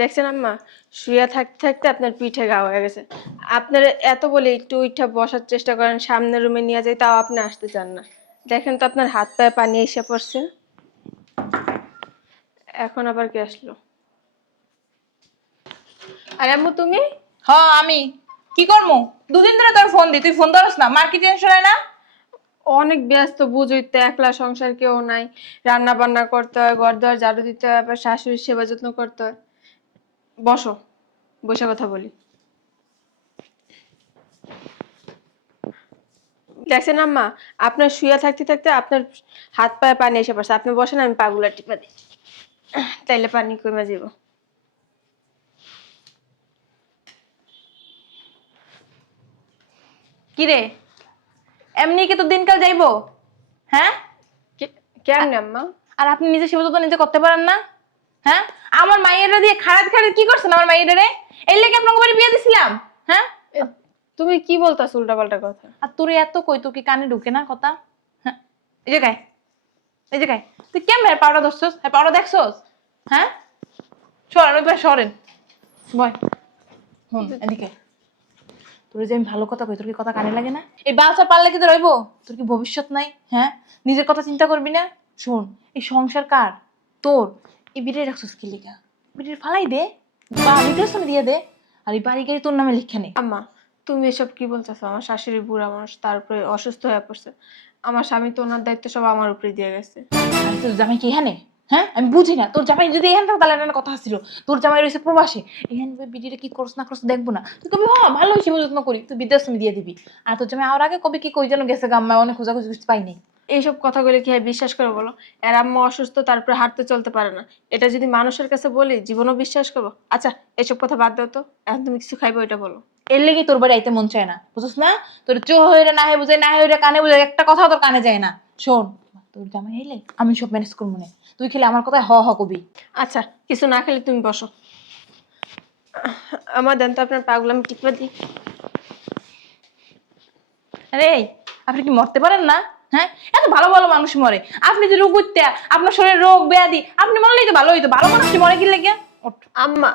দেখছেন আম্মা, শুয়ে থাকতে থাকতে আপনার পিঠে ঘা হয়ে গেছে। আপনার এত বলে একটু উঠা বসার চেষ্টা করেন, সামনের রুমে নিয়ে যাই, তাও আপনি আসতে চান না। দেখেন তো আপনার হাত পায়ে পানি এসে পড়ছে। এখন আবার কে আসলো? আরে আম্মু তুমি? হ্যাঁ আমি কি করবো? দুদিন ধরে তোর ফোন দি, তুই ফোন ধরস না। মার কি টেনশন হয় না? অনেক ব্যস্ত, বুঝই তো, একলা সংসার, কেউ নাই। রান্না বান্না করতে হয়, ঘর দুয়ার ঝাড়ু দিতে হয়, আবার শাশুড়ির সেবা যত্ন করতে হয়। বসো, বসে কথা বলি। দেখছেন আম্মা, আপনার শুয়ে থাকতে থাকতে আপনার হাত পায়ে পানি এসে পড়ছে। আপনি বসেন, আমি পাগুলা টিপা দিই, তাইলে পানি কমে যাব। কি রে, এমনি কি তোর দিনকাল যাইবো? হ্যাঁ? কেমনে আম্মা? আর আপনি নিজে সেবা যত্ন নিজে করতে পারেন না? হ্যাঁ, আমার মাইয়েরা দিয়ে খারাপ খারাপ কি করছেন আমার মাইয়েরা রে? এর লেগে আপনাকে বাড়ি বিয়ে দিছিলাম। হ্যাঁ, তুমি কি বলতাছ উল্টা পাল্টা কথা? আর তোর এত কই, তোর কি কানে ঢুকে না কথা? হ্যাঁ, এই যে গায়, এই যে গায়, তুই কেমন পাউডার ধরছস? হ্যাঁ, পাউডার দেখছস? হ্যাঁ, সরেন ওই পাশে সরেন। বয়, হুন এদিকে। তোর যে আমি ভালো কথা কই, তোর কি কথা কানে লাগে না? এই বালচা পারলে কি তোর রইবো? তোর কি ভবিষ্যৎ নাই? হ্যাঁ, নিজের কথা চিন্তা করবি না? শোন, এই সংসার কার? তোর। এই বিড়ে রাখছিস কি লিগা? বিড়ির ফালাই দে, বা রিটেশন দিয়ে দে, আর এই বাড়ি গাড়ি তোর নামে লিখা নেই। আম্মা, তুমি এসব কি বলতেছো? আমার শাশুড়ি বুড়া মানুষ, তারপরে অসুস্থ হয়ে পড়ছে। আমার স্বামী তো ওনার দায়িত্ব সব আমার উপরে দিয়ে গেছে। আর তোর জামাই কি এখানে? হ্যাঁ, আমি বুঝি না। তোর জামাই যদি এখান থাকতো তাহলে একটা কথা ছিল। তোর জামাই রয়েছে প্রবাসে, এখানে বিড়িটা কি করছ না করছ দেখবো না। তুই কবি হ ভালো হয়েছে, যত্ন করি, তুই বৃদ্ধাশ্রমে দিয়ে দিবি। আর তোর জামাই আর আগে কবি কি কই যেন গেছে গাম্মা, অনেক খোঁজাখুঁজি কিছু পাইনি। এইসব কথাগুলো কি হয় বিশ্বাস করে বলো? এর আম্মা অসুস্থ, তারপরে হাঁটতে চলতে পারে না। এটা যদি মানুষের কাছে বলি, জীবনও বিশ্বাস করবো? আচ্ছা, এসব কথা বাদ দাও তো, এখন তুমি কিছু খাইবো এটা বলো। এর লেগে তোর বাড়ি আইতে মন চায় না, বুঝছ না? তোর চো হয়ে না হয়ে বুঝে, না হয়ে কানে বুঝে, একটা কথাও তোর কানে যায় না। শোন, তোর জামাই এলে আমি সব ম্যানেজ করবো না। তুই খেলে আমার কথায় হ হ কবি। আচ্ছা, কিছু না খেলে তুমি বসো। আমার দেন তো আপনার পাগুলো, আমি টিপা দিই। আরে আপনি কি মরতে পারেন না? হ্যাঁ, এত ভালো ভালো মানুষ মরে। আপনি যে রোগ হইতে, আপনার শরীরে রোগ ব্যাধি, আপনি মরলেই তো ভালো হইতো। ভালো মানুষ কি মরে কি লেগে? ওঠ। আম্মা,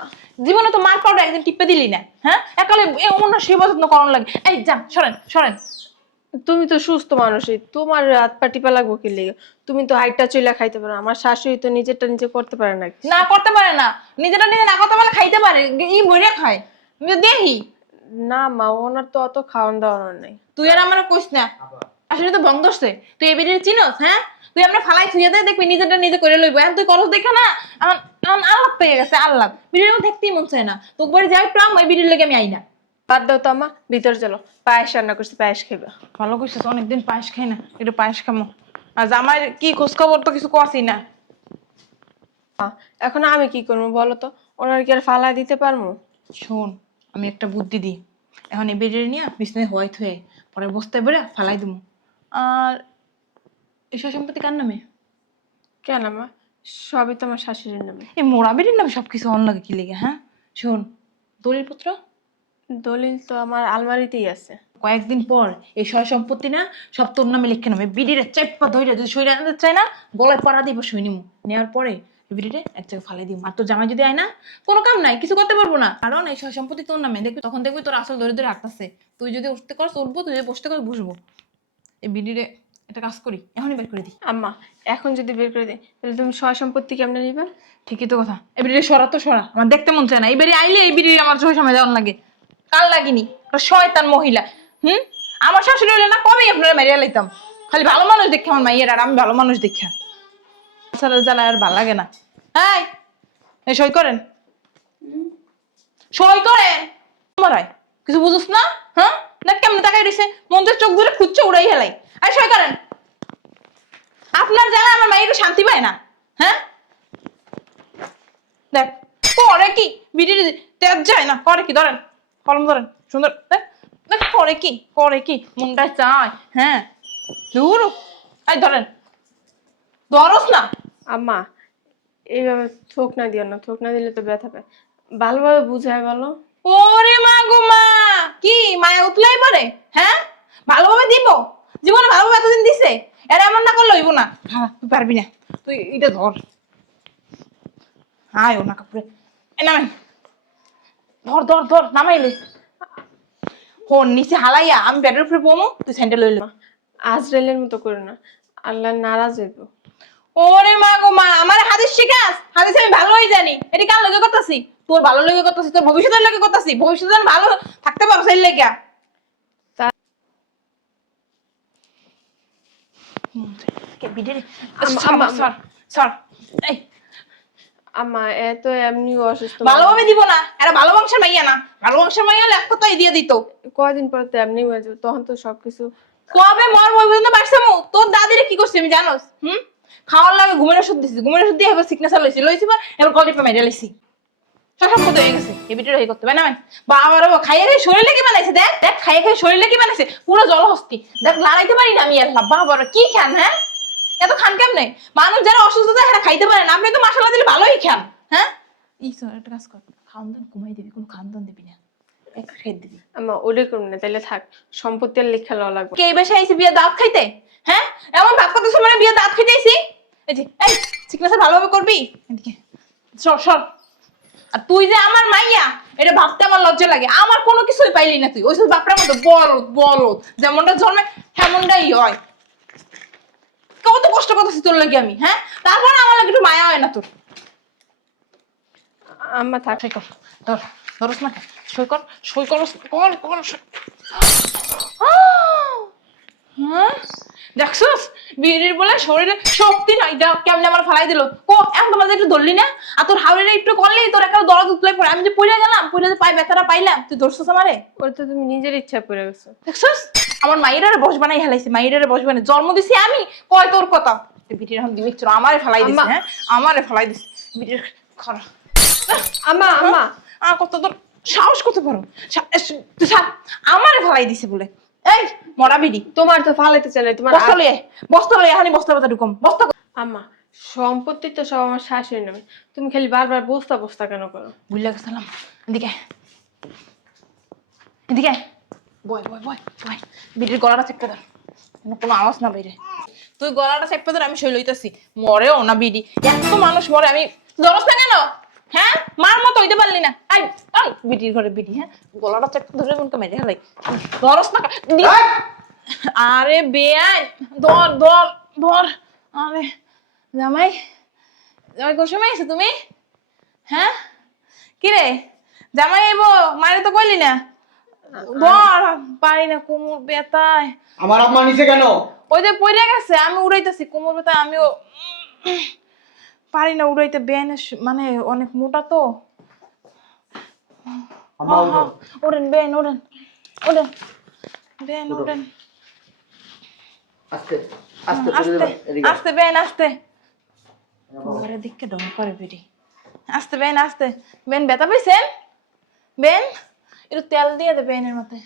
জীবনে তো মার পাউডার একদিন টিপে দিলি না। হ্যাঁ, একালে অন্য সেবা যত্ন করানো লাগে। এই যান, সরেন সরেন। তুমি তো সুস্থ মানুষই, তোমার হাত পা টিপা লাগবো কি লেগে? তুমি তো হাইটটা চইলা খাইতে পারো, আমার শাশুড়ি তো নিজেরটা নিজে করতে পারে না কিছু। না করতে পারে না, নিজেটা নিজে না করতে পারলে খাইতে পারে, ই বইরে খায়। আমি তো দেখি। না মা, ওনার তো অত খাওয়ান দাওয়ানোর নেই। তুই আর আমার কইস না, আসলে তো বন্ধ হচ্ছে। তুই এই বেরিয়ে চিনস? হ্যাঁ, তুই আমরা ফালাই থুইয়া দে, দেখবি নিজেটা নিজে করে লইব। এখন তুই করস দেখা না, আমার আমার আল্লাহ পেয়ে গেছে। আল্লাহ বিড়ির মধ্যে দেখতেই মন চায় না। তোর বাড়ি যাই প্রাম, ওই বিড়ির লেগে আমি আই না। বাদ দাও তো আম্মা, ভিতর চলো, পায়েস রান্না করছি, পায়েস খেবা। ভালো কইছিস, অনেকদিন পায়েস খাই না, একটু পায়েস খামো। আর জামাই কি খোঁজ খবর তো কিছু করছি না। এখন আমি কি করবো বলো তো? ওনার কি আর ফালা দিতে পারবো? শোন, আমি একটা বুদ্ধি দিই। এখন এই বেরিয়ে নিয়ে বিছনায় হোয়াইট হয়ে পরে বসতে বেড়ে ফালাই দিব। আর এসব সম্পত্তি কার নামে? কেন আম্মা, সবই তো আমার শাশুড়ির নামে। এই মোড়া বেরির নামে সবকিছু অন লাগে কি লেগে? হ্যাঁ, শোন, দলিলপত্র দলিল তো আমার আলমারিতেই আছে। কয়েকদিন পর এই সয় সম্পত্তি না সব তোর নামে লিখে নেবে। বিড়িরে চাইপা ধরে যদি শরীরে আনতে চায় না, গলায় পাড়া দিব, শুই নিমু। নেওয়ার পরে বিড়িরে এক জায়গায় ফালাই দিব। আর তোর জামাই যদি আয় না, কোনো কাম নাই, কিছু করতে পারবো না। কারণ এই সয় সম্পত্তি তোর নামে, দেখবি তখন দেখবি তোর আসল ধরে ধরে রাখতেছে। তুই যদি উঠতে করস উঠবো, তুই যদি বসতে করস বসবো। এই বিড়িরে একটা কাজ করি, এখনই বের করে দিই। আম্মা, এখন যদি বের করে দিই, তাহলে তুমি সয় সম্পত্তি কেমনে নিবা? ঠিকই তো কথা। এই বিড়িরে সরা তো সরা, আমার দেখতে মন চায় না। এই বেরিয়ে আইলে এই বিড়িরে আমার চোখের সামনে যাওয়ার লাগে। কাল লাগিনি, একটা শয়তান মহিলা। হুম, আমার শাশুড়ি হইলে না কবেই আপনারা মেরিয়া লাইতাম। খালি ভালো মানুষ দেখে আমার মাইয়ের, আর আমি ভালো মানুষ দেখা ছাড়া জ্বালা আর ভালো লাগে না। এই, এই সই করেন, সই করেন। মরাই কিছু বুঝুস না? হ্যাঁ, না কেমন তাকাই রইছে, মন্দির চোখ ধরে খুঁজছে উড়াই হেলাই। এই সই করেন। আপনার জ্বালা আমার মাইয়ের শান্তি পায় না। হ্যাঁ, দেখ করে কি, বিড়ির তেজ যায় না, করে কি, ধরেন কলম ধরেন, সুন্দর দেখ দেখ করে কি, করে কি মনটা চায়। হ্যাঁ, দূর। এই ধরেন, ধরস না। আম্মা, এইভাবে থোক না দিও না, থোক না দিলে তো ব্যথা পায়। ভালোভাবে বুঝায় বলো। ওরে মা গো মা, কি মায়া উতলাই পারে? হ্যাঁ, ভালোভাবে দিব, জীবনে ভালোভাবে এতদিন দিছে, এর এমন না করলে হইব না। হ্যাঁ, তুই পারবি না, তুই এটা ধর। আয় ও না কাপড়ে, এই নামাই, ধর ধর ধর নামাইলে ফোন নিচে হালাইয়া আমি ব্যাটের উপরে পমো, তুই স্যান্ডেল লইলে। আজরাইলের মতো করে না, আল্লাহ নারাজ হইব। ওরে মা গো মা, আমার হাদিস শিখাস? হাদিস আমি ভালোই জানি। এটি কার লগে করতেছি? তোর ভালো লগে করতেছি, তোর ভবিষ্যতের লগে করতেছি। ভবিষ্যতে আমি ভালো থাকতে পারবো সেই লেগা। তা- কে বিডেরে আম্মা, সর সর। এই আম্মা এত এমনি অসুস্থ, ভালোভাবে দিব না, এরা ভালো বংশের মাইয়া না। ভালো বংশের মাইয়া হলে এক কথাই দিয়ে দিত। কয়দিন পর তো এমনি হয়ে যাবে, তখন তো সবকিছু। কবে মর ওই পর্যন্ত বাড়ছামু? তোর দাদিরে কি করছি আমি জানোস? খাওয়ার লাগে ঘুমের ওষুধ দিছি, ঘুমের ওষুধ দিয়ে এবার সিগনেচার লইছি, লইছি বা এবার কলিপে মেরে লইছি। সব মতো হয়ে গেছে, এই ভিডিওটা হয়ে করতে পারে না। বাবার খাইয়ে খাই শরীরে কি বানাইছে, দেখ দেখ খাইয়ে খাই শরীরে কি বানাইছে, পুরো জলহস্তি। দেখ লড়াইতে পারি না আমি। আল্লাহ বাবার কি খান, হ্যাঁ এত খান কেমনে? মানুষ যারা অসুস্থ থাকে এরা খাইতে পারে না, আপনি তো মশলা দিলে ভালোই খান। হ্যাঁ একটা কাজ কর, খাওয়ান দান কমাই দিবি, কোনো খাওয়ান দান দিবি না, একটু খেয়ে দিবি। আম্মা ওরে করুন না, তাহলে থাক, সম্পত্তি আর লেখা লওয়া লাগবে। কে এই বাসায় আইছে বিয়ে দাঁত খাইতে? হ্যাঁ এমন ভাত কত সময় বিয়ে দাঁত খাইতে আইছি? এই যে এই সিগনেচার ভালোভাবে করবি, এদিকে সর সর। আর তুই যে আমার মাইয়া, এটা ভাবতে আমার লজ্জা লাগে। আমার কোনো কিছুই পাইলি না তুই, ওই সব বাপটার মতো বলদ বলদ, যেমনটা জন্মে তেমনটাই হয়। কত কষ্ট করতেছি তোর লাগে আমি, হ্যাঁ তারপর আমার লাগে একটু মায়া হয় না তোর? আম্মা থাক। সই কর, ধর ধরস না, সই কর, সই কর কর কর সই। হ্যাঁ দেখছস বিড়ির বলে শরীরে শক্তি নাই, দেখ কেমনে আমার ফালাই দিল। ও এখন তোমাদের একটু ধরলি না, আর তোর হাওড়ে একটু করলি তোর একটা দরদ উতলাই পড়ে। আমি যে পড়ে গেলাম, পড়ে যে পাই ব্যথাটা পাইলাম, তুই ধরছস আমারে? ওর তো তুমি নিজের ইচ্ছা পড়ে গেছো। দেখছস আমার মাইরারে বস বানাই হেলাইছি, মাইরারে বস বানাই জন্ম দিছি আমি। কয় তোর কথা বিটির এখন দিবি চলো আমারে ফেলাই দিস। হ্যাঁ আমারে ফেলাই দিস বিটির খারাপ। আম্মা আম্মা কত তোর সাহস করতে পারো? তুই আমারে ফেলাই দিছে বলে। এই মরা বিড়ি, তোমার তো ফালাইতে চাই না, তোমার বস্তা লইয়ে এখানে বস্তার কথা ঢুকম বস্তা। আম্মা সম্পত্তি তো সব আমার শাশুড়ি নামে, তুমি খালি বারবার বস্তা বস্তা কেন করো? বুঝলে গেছিলাম। এদিকে এদিকে বয় বয় বয় বয়, বিটির গলাটা চেপে ধর, কোনো আওয়াজ না বাইরে। তুই গলাটা চেপে ধর, আমি সই লইতেছি। মরেও না বিড়ি, এত মানুষ মরে, আমি ধরস না কেন? হ্যাঁ মার মতো হইতে পারলি না। আই আই বিটির ঘরে বিটি, হ্যাঁ গলাটা চেপে ধরে মনকে মেরে হেলাই। ধরস না। আরে বেআই ধর ধর ধর। আরে জামাই, জামাই কোন সময় এসে তুমি? হ্যাঁ কি রে জামাই আইবো, মায়ের তো কইলি না। ধর পারি না, কোমর ব্যথায়। আমার আম্মা নিচে কেন? ওই যে পড়ে গেছে, আমি উড়াইতেছি কোমর ব্যথায়। আমিও পারি না উড়াইতে, বেন মানে অনেক মোটা তো। আম্মা উঠো। ওড়েন বেন, ওড়েন ওড়েন বেন, ওড়েন আস্তে আস্তে আস্তে আস্তে বেন আস্তে। ঘরে দিকে ডং করে বেরি, আস্তে বেন আস্তে। বেন ব্যথা পাইছেন? বেন একটু তেল দিয়ে দে বেনের মধ্যে।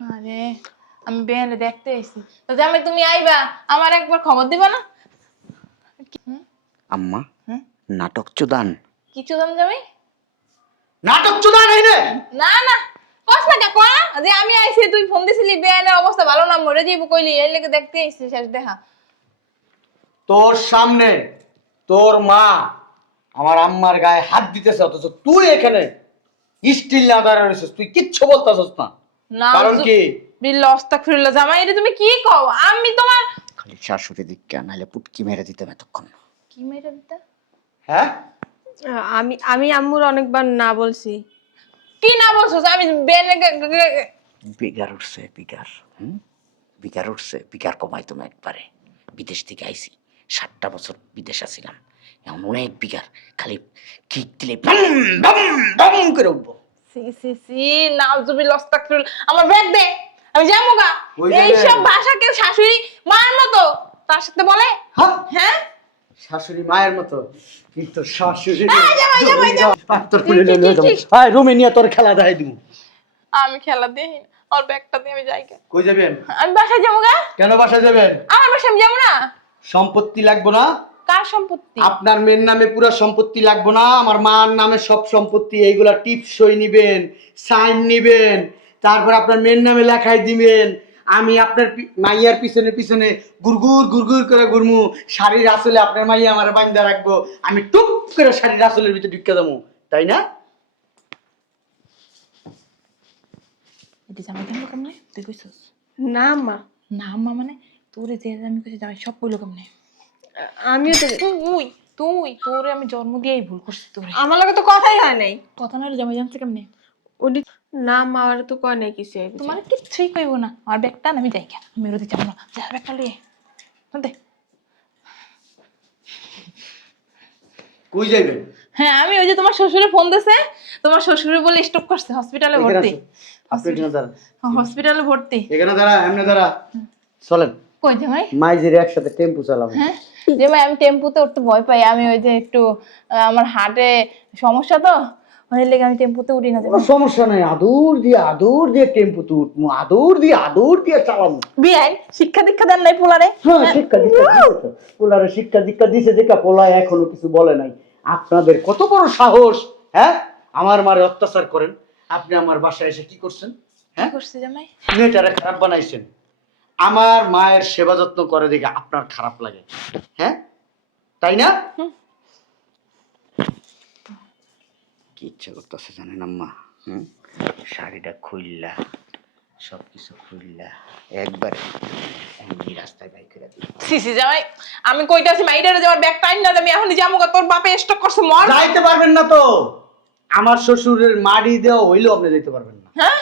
আরে আমি বেনে দেখতে এসেছি তো, জামাই তুমি আইবা, আমার একবার খবর দিবা না? আম্মা নাটক চুদান। কিছু দাম জামাই? নাটক চুদান হইনে না না কস না কে কয়া যে আমি আইছি, তুই ফোন দিছিলি বেনের অবস্থা ভালো না, মরে যাইব কইলি, এর লাগি দেখতে আইছি শেষ দেখা। তোর সামনে তোর মা আমার আম্মার গায়ে হাত দিতেছে, অথচ তুই এখানে স্টিল না দাঁড়ায় রইছিস, তুই কিচ্ছু বলতাছস না। না কারণ কি? বিল্লাহ আস্তাগফিরুল্লাহ জামাই, এটা তুমি কি কও? আমি তোমার খালি শাশুড়ি দিকে নাইলে পুটকি মেরে দিতে এতক্ষণ। কি মেরে দিতে? হ্যাঁ আমি আমি আম্মুর অনেকবার না বলছি। কি না বলছো? আমি বেনে বিগার উঠছে বিগার, বিগার উঠছে, বিগার কমাই তুমি একবারে। বিদেশ থেকে আইছি, 7টা বছর বিদেশ আছিলাম, এখন অনেক বিগার, খালি কিক দিলে বাম বাম বাম করে উঠবো। সি সি সি নাউজুবিল্লাহ আস্তাগফিরুল্লাহ। আমার ব্যাগ দে, আমি যাবো গা। ওই যাবে। এইসব ভাষা কেউ শাশুড়ি মার মতো তার সাথে বলে? হ্যাঁ শাশুড়ি মায়ের মতো, কিন্তু শাশুড়ি ঠিক। রুমে নিয়ে তোর খেলা দেখাই দিব। আমি খেলা দিই আর ব্যাগটা দিয়ে আমি যাই গা। কই যাবেন? আমি বাসায় যাবো গা। কেন বাসা যাবেন? আমার বাসায় আমি যাবো না। সম্পত্তি লাগবো না? কার সম্পত্তি? আপনার মেয়ের নামে পুরো সম্পত্তি লাগবো না, আমার মার নামে সব সম্পত্তি। এইগুলা টিপস সই নিবেন, সাইন নিবেন, তারপর আপনার মেয়ের নামে লেখাই দিবেন। আমি আপনার মাইয়ার পিছনে পিছনে গুড়গুড় গুড়গুড় করে ঘুরমু, শাড়ির আসলে আপনার মাইয়া আমার বান্ধা রাখবো, আমি টুক করে শাড়ির আসলের ভিতরে ঢুকে দেবো, তাই না? এটি জামাই জানলো কেমনে তুই কইছস? না মা, না আম্মা মানে তোরে যে আমি কইছি জামাই সব কইলো কেমনে? আমিও তো তুই তুই তোরে আমি জন্ম দিয়েই ভুল করছি তোরে। আমার লগে তো কথাই হয় নাই। কথা না হলে জামাই জানছে কেমনে? ওডি না মা, আর তো কয় নাই কিছু এই বিষয়ে। তোমার কিচ্ছুই কইব না। আর ব্যাগটা আমি যাই কেন, আমি ওরতে যাবো না। যা ব্যাগটা লিয়ে দে। কই যাইবেন? হ্যাঁ আমি ওই যে তোমার শ্বশুরে ফোন দিছে, তোমার শ্বশুরে বলে স্টক করছে, হসপিটালে ভর্তি। আপনি এখানে দাঁড়ান, হসপিটালে ভর্তি। এখানে দাঁড়া, এমনি দাঁড়া। চলেন কই জামাই? মাইজির একসাথে টেম্পু চালাবো। হ্যাঁ জামাই আমি টেম্পুতে উঠতে ভয় পাই। আমি ওই যে একটু আমার হার্টে সমস্যা তো, ওই লেগে আমি টেম্পুতে উঠি না। কোনো সমস্যা নাই, আদুর দিয়ে টেম্পুতে উঠবো, আদুর দিয়ে চালাবো। বিয়াই শিক্ষা দীক্ষা দেন নাই পোলারে? হ্যাঁ শিক্ষা দীক্ষা দিয়েছে তো। পোলারে শিক্ষা দীক্ষা দিছে দেখা পোলায় এখনো কিছু বলে নাই। আপনাদের কত বড় সাহস, হ্যাঁ? আমার মারে অত্যাচার করেন। আপনি আমার বাসায় এসে কি করছেন? কি করছে জামাই? মেয়েটারে খারাপ বানাইছেন। আমার মায়ের সেবা যত্ন করে দেখে আপনার খারাপ লাগে, হ্যাঁ তাই না? কি ইচ্ছা করতেছে জানেন আম্মা? শাড়িটা খুললা, সবকিছু খুললা একবারে এমনি রাস্তায় বাই করে দিই। সিসি জামাই আমি কইতাছি মাইডারে যাওয়ার ব্যাগ টাইম না, আমি এখন যাবো গা। তোর বাপে স্টক করছে মর। যাইতে পারবেন না তো, আমার শ্বশুরের মাড়ি দেওয়া হইলেও আপনি যেতে পারবেন না। হ্যাঁ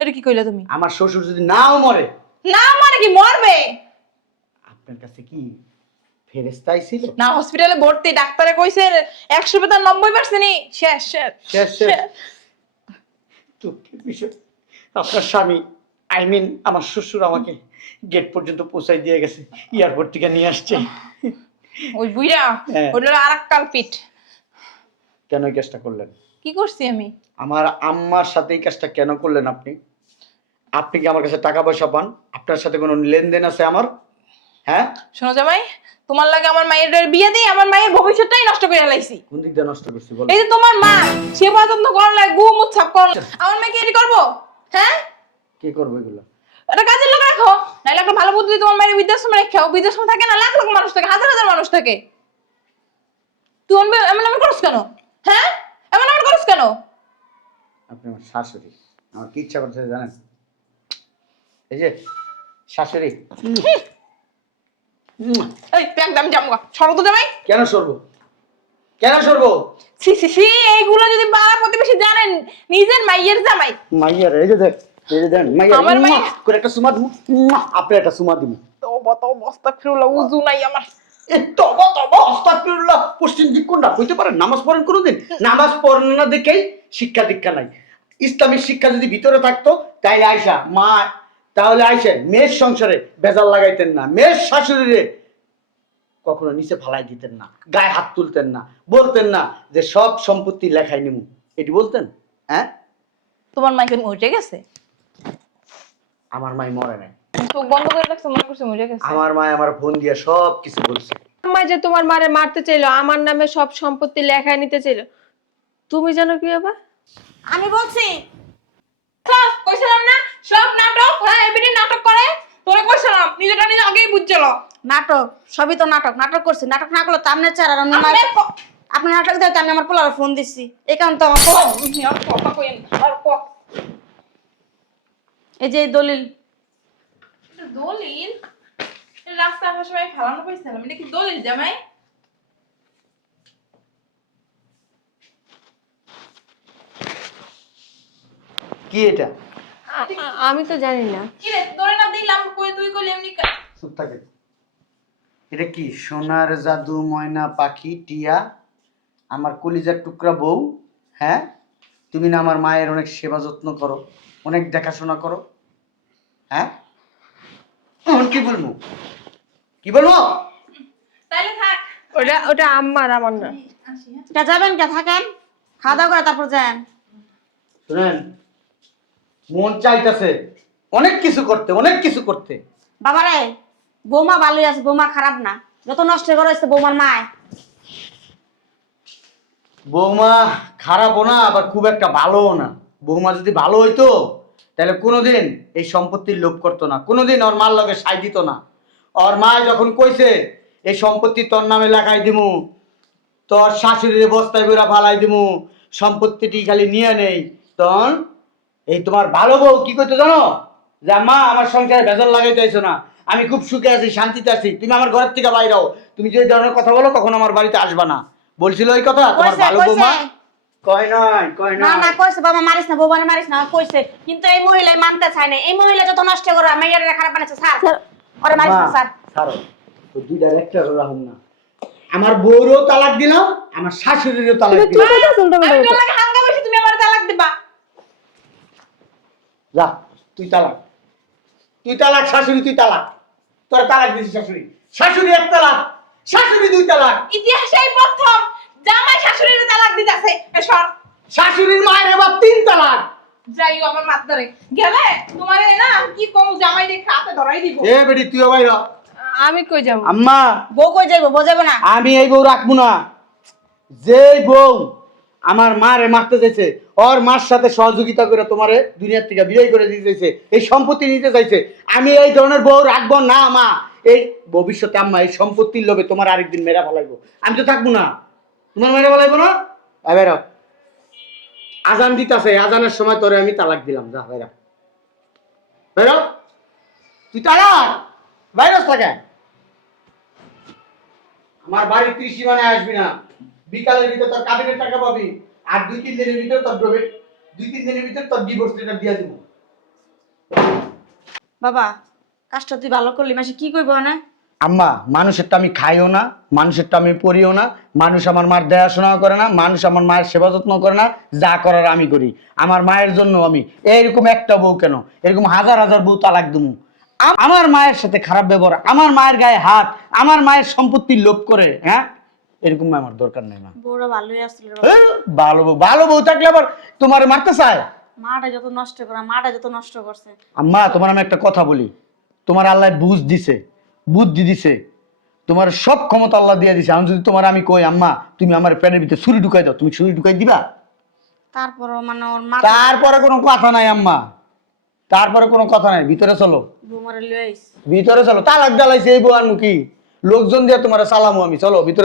এটা কি কইলা তুমি? আমার শ্বশুর যদি নাও মরে, না মানে কি মরবে? আপনার কাছে কি ফেরেস্তাই ছিল? না হসপিটালে ভর্তি, ডাক্তারে কইছে 100% 90% শেষ শেষ শেষ শেষ। দুঃখের বিষয়, আপনার স্বামী আমার শ্বশুর আমাকে গেট পর্যন্ত পৌঁছাই দিয়ে গেছে, এয়ারপোর্ট থেকে নিয়ে আসছে। ওই বুইরা হ্যাঁ। ওটা আরেক কালপিট। কেন এই কাজটা করলেন? কি করছি আমি? আমার আম্মার সাথে এই কাজটা কেন করলেন আপনি? আপনি কি আমার কাছে টাকা পয়সা পান? আপনার সাথে কোনো লেনদেন আছে আমার? হ্যাঁ শোনো জামাই, তোমার লাগে আমার মায়ের বিয়ে দিয়ে আমার মায়ের ভবিষ্যৎটাই নষ্ট করে লাইছি। কোন দিক দিয়ে নষ্ট করছি বল? এই যে তোমার মা সেবা যত্ন করার লাগে গু মুখ ছাপ করার, আমার মেয়েকে এটি করবো? হ্যাঁ কে করবে এগুলো? এটা কাজের লোক রাখো, নাহলে একটা ভালো বুদ্ধি তোমার মায়ের বৃদ্ধাশ্রমে রেখেও। বৃদ্ধাশ্রম থাকে না লাখ লাখ মানুষ থাকে, হাজার হাজার মানুষ থাকে। তুই এমন এমন করছ কেন? হ্যাঁ এমন এমন করছ কেন? আপনি আমার শাশুড়ি, আমার কি ইচ্ছা করছে জানেন? এই যে শাশুড়ি, এই একদম জামগা সরো তো জামাই। কেন সরবো? কেন সরবো? সি সি সি এইগুলো যদি পাড়া প্রতিবেশী জানেন, নিজের মাইয়ের জামাই। মাইয়ার এই যে দেখ, এই যে দেন মাইয়ার আমার মাইয়া। করে একটা সুমা দিমু, আপনি একটা সুমা দিমু। তওবা তওবা আস্তাগফিরুল্লাহ, উযু নাই আমার। এ তবা তবা আস্তাগফিরুল্লাহ, পশ্চিম দিক কোনটা কইতে পারেন? নামাজ পড়েন কোনোদিন? নামাজ পড়েন না দেখেই শিক্ষা দীক্ষা নাই। ইসলামিক শিক্ষা যদি ভিতরে থাকতো তাই আয়সা মা, তাহলে আয়সা মেয়ের সংসারে বেজাল লাগাইতেন না, মেয়ের শাশুড়িরে কখনো নিচে ফালাই দিতেন না, গায়ে হাত তুলতেন না, বলতেন না যে সব সম্পত্তি লেখাই নিমু, এটি বলতেন? হ্যাঁ তোমার মাইকে মরে গেছে? আমার মাই মরে নাই, চোখ বন্ধ করে রাখছো, মনে করছে মরে গেছে। আমার মা আমার ফোন দিয়ে সব কিছু বলছে। আম্মা যে তোমার মারে মারতে চাইলো, আমার নামে সব সম্পত্তি লেখায় নিতে চাইলো, তুমি জানো কি বাবা? আমি বলছি সব কইছিলাম না, সব নাটক। হ্যাঁ এমনি নাটক করে, তোরে কইছিলাম নিজেটা নিজে আগেই বুঝছিল। নাটক, সবই তো নাটক। নাটক করছি, নাটক না করলে তো আপনার চার আর আমি আপনি নাটক দিতে আমি আমার পোলার ফোন দিচ্ছি, এই কারণে তো আমার কথা কইেন আর কক এই যে দলিল। দলিল রাস্তা আসার সময় ফেলানো পাইছিলাম, এটা কি দলিল জামাই? কি এটা? আমি তো জানি না। কি রে তোরে না দিলাম, কই তুই কইলি এমনি চুপ থাকে। এটা কি সোনার জাদু ময়না পাখি টিয়া, আমার কলিজার টুকরা বউ? হ্যাঁ তুমি না আমার মায়ের অনেক সেবা যত্ন করো, অনেক দেখাশোনা করো, হ্যাঁ এখন কি বলবো? কি বলবো? তাইলে থাক। ওটা আম্মার, আমার না। আসি হ্যাঁ। কে যাবেন, কে থাকেন, খাওয়া দাওয়া করে তারপর যান। শুনেন, মন চাইতেছে অনেক কিছু করতে, অনেক কিছু করতে। বাবারে বৌমা ভালোই আছে, বৌমা খারাপ না। যত নষ্ট করে হচ্ছে বৌমার মায়। বৌমা খারাপও না আবার খুব একটা ভালোও না। বৌমা যদি ভালো হইতো তাহলে কোনোদিন এই সম্পত্তির লোভ করতো না, কোনোদিন ওর মার লগে সাই দিত না। ওর মা যখন কইছে এই সম্পত্তি তোর নামে লেখাই দিমু, তোর শাশুড়ির বস্তায় বেড়া ফালাই দিমু, সম্পত্তিটি খালি নিয়ে নেই, তখন এই তোমার ভালো বউ কি করতে জানো, যে মা আমার সংসারে ভেজাল লাগাইতে আইছো না, আমি খুব সুখে আছি, শান্তিতে আছি, তুমি আমার ঘরের থেকে বাইরে হও, তুমি যে এই ধরনের কথা বলো কখনো আমার বাড়িতে আসবা না। বলছিল ওই কথা তোমার কইছে, ভালো বউ মা? কয় নয়, কয় না না নয়। কইছে বাবা মারিস না, বৌমারে মারিস না কইছে, কিন্তু এই মহিলা মানতে চায় না। এই মহিলা যত নষ্ট করে মেয়েরা খারাপ বানাচ্ছে স্যার, ওরে মারিস না মা, স্যার। ছাড়ো, ওই দুইটার একটা রাখুন না। আমার বউরও তালাক দিলাম, আমার শাশুড়িরও তালাক কি দিলাম। কথা শুনতে আমি তোর লাগে হাঙ্গা বসে, তুমি আমার তালাক দিবা? যা, তুই তালাক, তুই তালাক, শাশুড়ি তুই তালাক, তোর তালাক দিয়েছিস শাশুড়ি, শাশুড়ি এক তালাক, শাশুড়ি দুই তালাক, ইতিহাসেই প্রথম জামাই শাশুড়ির তালাক দিতেছে। সর। শাশুড়ির মায়ের এবার 3 তালাক। যাইও আমার মাত্রারে গেলে তোমার না কি কম জামাই দেখে হাতে ধরাই দিব। এ বেটি তুইও বাইর হ। আমি কই যাবো? আম্মা, বউ কই যাইবো, বউ যাবে না। আমি এই বউ রাখবো না। যে বউ আমার মারে মারতে চাইছে, ওর মার সাথে সহযোগিতা করে তোমারে দুনিয়ার থেকে বিয়ে করে দিতে চাইছে, এই সম্পত্তি নিতে চাইছে, আমি এই ধরনের বউ রাখবো না মা। এই ভবিষ্যতে আম্মা এই সম্পত্তির লোভে তোমার আরেকদিন মেরা ফেলাইবো, আমি তো থাকবো না, তোমার মেরা ফেলাইবো না। বেরো, আজান দিতেছে, আজানের সময় তোরে আমি তালাক দিলাম, যা বেরো, বেরো, তুই তালাক ভাইরাস থাকে। আমার বাড়ির ত্রিসীমানায় আসবি না, বিকালের ভিতর তোর কাবিনের টাকা পাবি, আর 2-3 দিনের ভিতর তোর 2-3 দিনের ভিতর তোর ডিভোর্স লেটার দিয়ে দিব। বাবা কাজটা তুই ভালো করলি, মাসে কি কইবো না? আম্মা, মানুষেরটা আমি খাইও না, মানুষেরটা আমি পড়িও না, মানুষ আমার মার দেখাশোনাও করে না, মানুষ আমার মায়ের সেবা যত্ন করে না, যা করার আমি করি। আমার মায়ের জন্য আমি এরকম একটা বউ কেন, এরকম হাজার হাজার বউ তালাক দিমু। আমার মায়ের সাথে খারাপ ব্যবহার, আমার মায়ের গায়ে হাত, আমার মায়ের সম্পত্তির লোভ করে, হ্যাঁ, এরকম আমার দরকার নেই মা। বউরা ভালোই আসছিল রে বাবা। এই, ভালো বউ থাকলে আবার তোমার মারতে চায়? মাটা যত নষ্ট করে, মাটা যত নষ্ট করছে। আম্মা, তোমার আমি একটা কথা বলি, তোমার আল্লাহ বুঝ দিছে, বুদ্ধি দিছে, তোমার সব ক্ষমতা আল্লাহ দিয়ে দিছে। আমি যদি তোমার আমি কই আম্মা তুমি আমার পেটের ভিতরে ছুরি ঢুকাই দাও, তুমি ছুরি ঢুকাই দিবা? তারপরও মানে ওর মা তারপরে কোনো কথা নাই আম্মা, তারপরে কোনো কথা নাই, ভিতরে চলো, বৌমারে লইস। ভিতরে চলো। তালাক জ্বালাইছে এই বউ আর কি, লোকজন দিয়ে তোমার সালামু আমি, চলো ভিতরে।